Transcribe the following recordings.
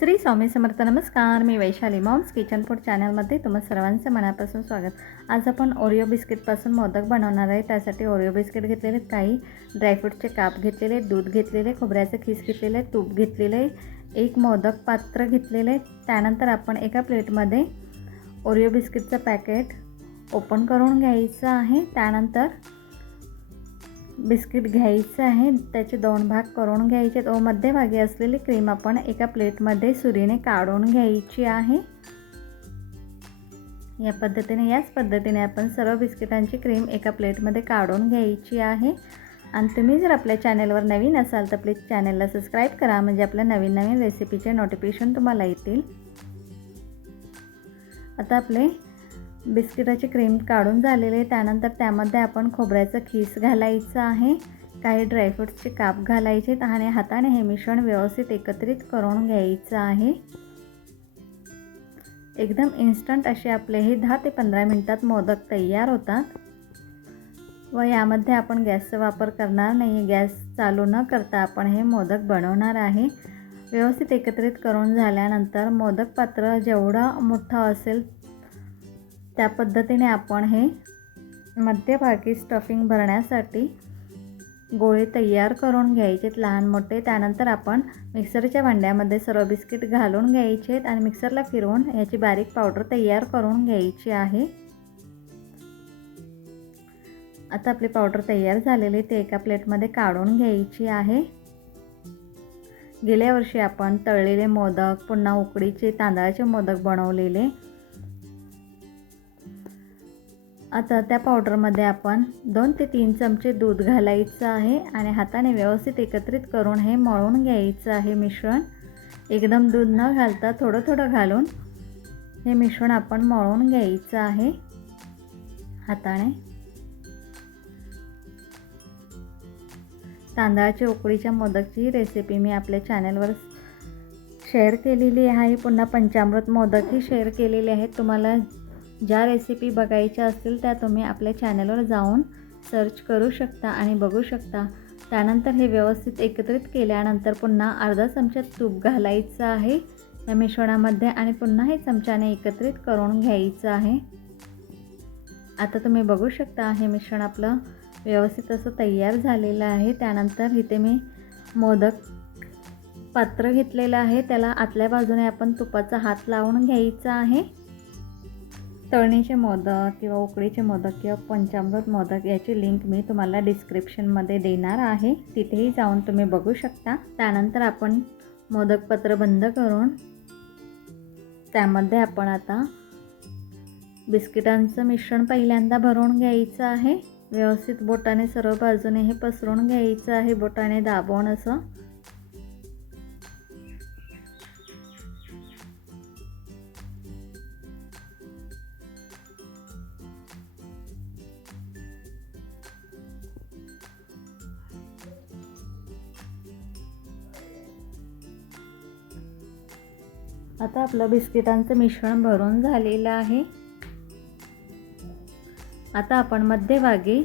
श्री स्वामी समर्थ. नमस्कार, मी Vaishali moms kitchen food चॅनलमध्ये तुम्हा सर्वांचं मनापासून स्वागत. आज आपण ओरिओ बिस्किटपासून मोदक बनवणार आहे. त्यासाठी ओरिओ बिस्किट घेतलेले, काही ड्रायफ्रूटचे काप घेतलेले, दूध घेतलेले, खोबऱ्याचं खीस घेतलेले, तूप घेतलेले, एक मोदक पात्र घेतलेले. त्यानंतर आपण एका प्लेटमध्ये ओरिओ बिस्किटचं पॅकेट ओपन करून घ्यायचं आहे. त्यानंतर बिस्किट घ्यायचं आहे, त्याचे 2 भाग करून घ्यायचे व मध्यभागी असलेली क्रीम आपण एका प्लेटमध्ये सुरीने काढून घ्यायची आहे. याच पद्धतीने आपण सर्व बिस्किटांची क्रीम एका प्लेटमध्ये काढून घ्यायची आहे. आणि तुम्ही जर आपल्या चॅनलवर नवीन असाल तर प्लीज चॅनलला सबस्क्राईब करा, म्हणजे आपल्या नवीन रेसिपीचे नोटिफिकेशन तुम्हाला येतील. आता आपले बिस्किटाची क्रीम काढून झालेले. त्यानंतर त्यामध्ये आपण खोबऱ्याचं खीस घालायचं आहे, काही ड्रायफ्रूट्सचे काप घालायचे आणि हाताने हे मिश्रण व्यवस्थित एकत्रित करून घ्यायचं आहे. एकदम इन्स्टंट असे आपले हे 10 ते 15 मिनिटात मोदक तयार होतात. व यामध्ये आपण गॅसचा वापर करणार नाही, गॅस चालू न करता आपण हे मोदक बनवणार आहे. व्यवस्थित एकत्रित करून झाल्यानंतर मोदक पात्र जेवढं मोठं असेल त्या पद्धतीने आपण हे मध्यभागी स्टफिंग भरण्यासाठी गोळे तयार करून घ्यायचे, लहान मोठे. त्यानंतर आपण मिक्सरच्या भांड्यामध्ये सर्व बिस्किट घालून घ्यायचे आणि मिक्सरला फिरवून याची बारीक पावडर तयार करून घ्यायची आहे. आता आपली पावडर तयार झालेली ते एका प्लेटमध्ये काढून घ्यायची आहे. गेल्या वर्षी आपण तळलेले मोदक, पुन्हा उकडीचे तांदळाचे मोदक बनवलेले. आता त्या पावडरमध्ये आपण 2 ते 3 चमचे दूध घालायचं आहे आणि हाताने व्यवस्थित एकत्रित करून हे मळून घ्यायचं आहे मिश्रण. एकदम दूध न घालता थोडं थोडं घालून हे मिश्रण आपण मळून घ्यायचं आहे हाताने. तांदळाच्या उकडीच्या मोदकची रेसिपी मी आपल्या चॅनलवर शेअर केलेली आहे. पुन्हा पंचामृत मोदकही शेअर केलेले आहेत. तुम्हाला ज्या रेसिपी बघायच्या असतील त्या तुम्ही आपल्या चॅनलवर जाऊन सर्च करू शकता आणि बघू शकता. त्यानंतर हे व्यवस्थित एकत्रित केल्यानंतर पुन्हा अर्धा चमचा तूप घालायचं आहे या मिश्रणामध्ये आणि पुन्हा हे चमच्याने एकत्रित करून घ्यायचं आहे. आता तुम्ही बघू शकता हे मिश्रण आपलं व्यवस्थित असं तयार झालेलं आहे. त्यानंतर इथे मी मोदक पात्र घेतलेलं आहे, त्याला आतल्या बाजूने आपण तुपाचा हात लावून घ्यायचा आहे. तळणीचे मोदक किंवा उकडीचे मोदक किंवा पंचामृत मोदक याची लिंक मी तुम्हाला डिस्क्रिप्शनमध्ये देणार आहे, तिथेही जाऊन तुम्ही बघू शकता. त्यानंतर आपण मोदक पत्र बंद करून त्यामध्ये आपण आता बिस्किटांचं मिश्रण पहिल्यांदा भरून घ्यायचं आहे. व्यवस्थित बोटाने सर्व बाजूने हे पसरून घ्यायचं आहे, बोटाने दाबून असं. आता आपलं बिस्किटांचं मिश्रण भरून झालेलं आहे. आता आपण मध्यभागी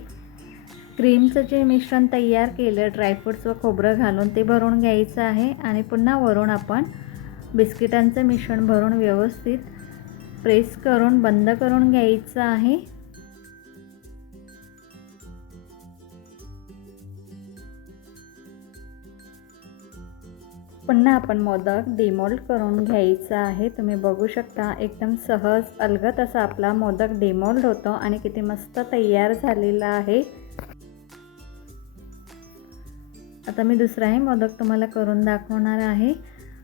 क्रीमचं जे मिश्रण तयार केलं ड्रायफ्रूट्स व खोबरं घालून ते भरून घ्यायचं आहे आणि पुन्हा वरून आपण बिस्किटांचं मिश्रण भरून व्यवस्थित प्रेस करून बंद करून घ्यायचं आहे. पुन्हा आपण मोदक डिमोल्ड करून घ्यायचा आहे. तुम्ही बघू शकता एकदम सहज अलगद असा आपला मोदक डिमोल्ड होतो आणि किती मस्त तयार झालेला आहे. आता मी दुसराही मोदक तुम्हाला करून दाखवणार आहे.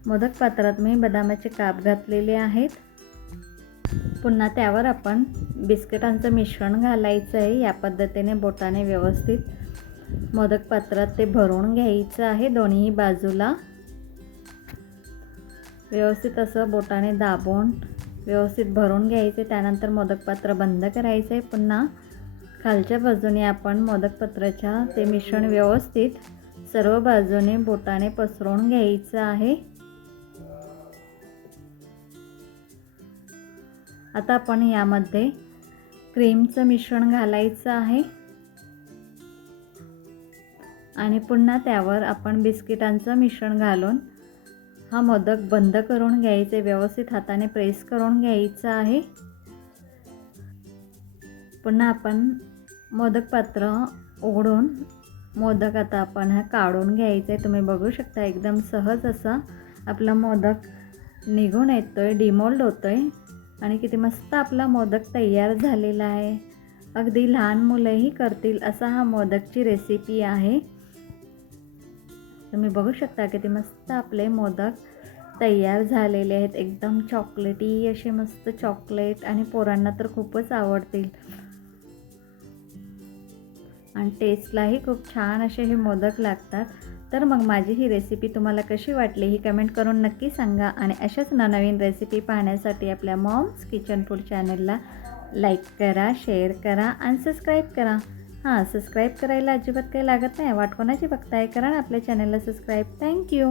मोदक पात्रात मी बदामाचे काप घातलेले आहेत. पुन्हा त्यावर आपण बिस्किटांचं मिश्रण घालायचं आहे. या पद्धतीने बोटाने व्यवस्थित मोदक पात्रात ते भरून घ्यायचं आहे. दोन्ही बाजूला व्यवस्थित असं बोटाने दाबून व्यवस्थित भरून घ्यायचे. त्यानंतर मोदक पात्र बंद करायचं आहे. पुन्हा खालच्या बाजूने आपण मोदक पात्राच्या ते मिश्रण व्यवस्थित सर्व बाजूने बोटाने पसरून घ्यायचं आहे. आता आपण यामध्ये क्रीमचं मिश्रण घालायचं आहे आणि पुन्हा त्यावर आपण बिस्किटांचं मिश्रण घालून हा मोदक बंद करून घ्यायचे, व्यवस्थित हाताने प्रेस करून घ्यायचा आहे. पुन्हा आपण मोदक पात्र उघडून मोदक आता आपण हा काढून घ्यायचा आहे. तुम्ही बघू शकता एकदम सहज असा आपला मोदक निघून येतोय, डिमोल्ड होतोय आणि किती मस्त आपला मोदक तयार झालेला आहे. अगदी लहान मुलंही करतील असा हा मोदकची रेसिपी आहे. तुम्ही बघू शकता किती मस्त आपले मोदक तयार झालेले आहेत. एकदम चॉकलेटी असे मस्त चॉकलेट आणि पोरांना तर खूपच आवडतील आणि टेस्टलाही खूप छान असे हे मोदक लागतात. तर मग माझी ही रेसिपी तुम्हाला कशी वाटली ही कमेंट करून नक्की सांगा आणि अशाच नवनवीन रेसिपी पाहण्यासाठी आपल्या मॉम्स किचन फूड चॅनलला लाईक करा, शेअर करा आणि सबस्क्राईब करा. हां, सबस्क्राईब करायला अजिबात काही लागत नाही. वाट कोणाची बघताय, करा ना आपल्या चॅनलला सबस्क्राईब. थँक्यू.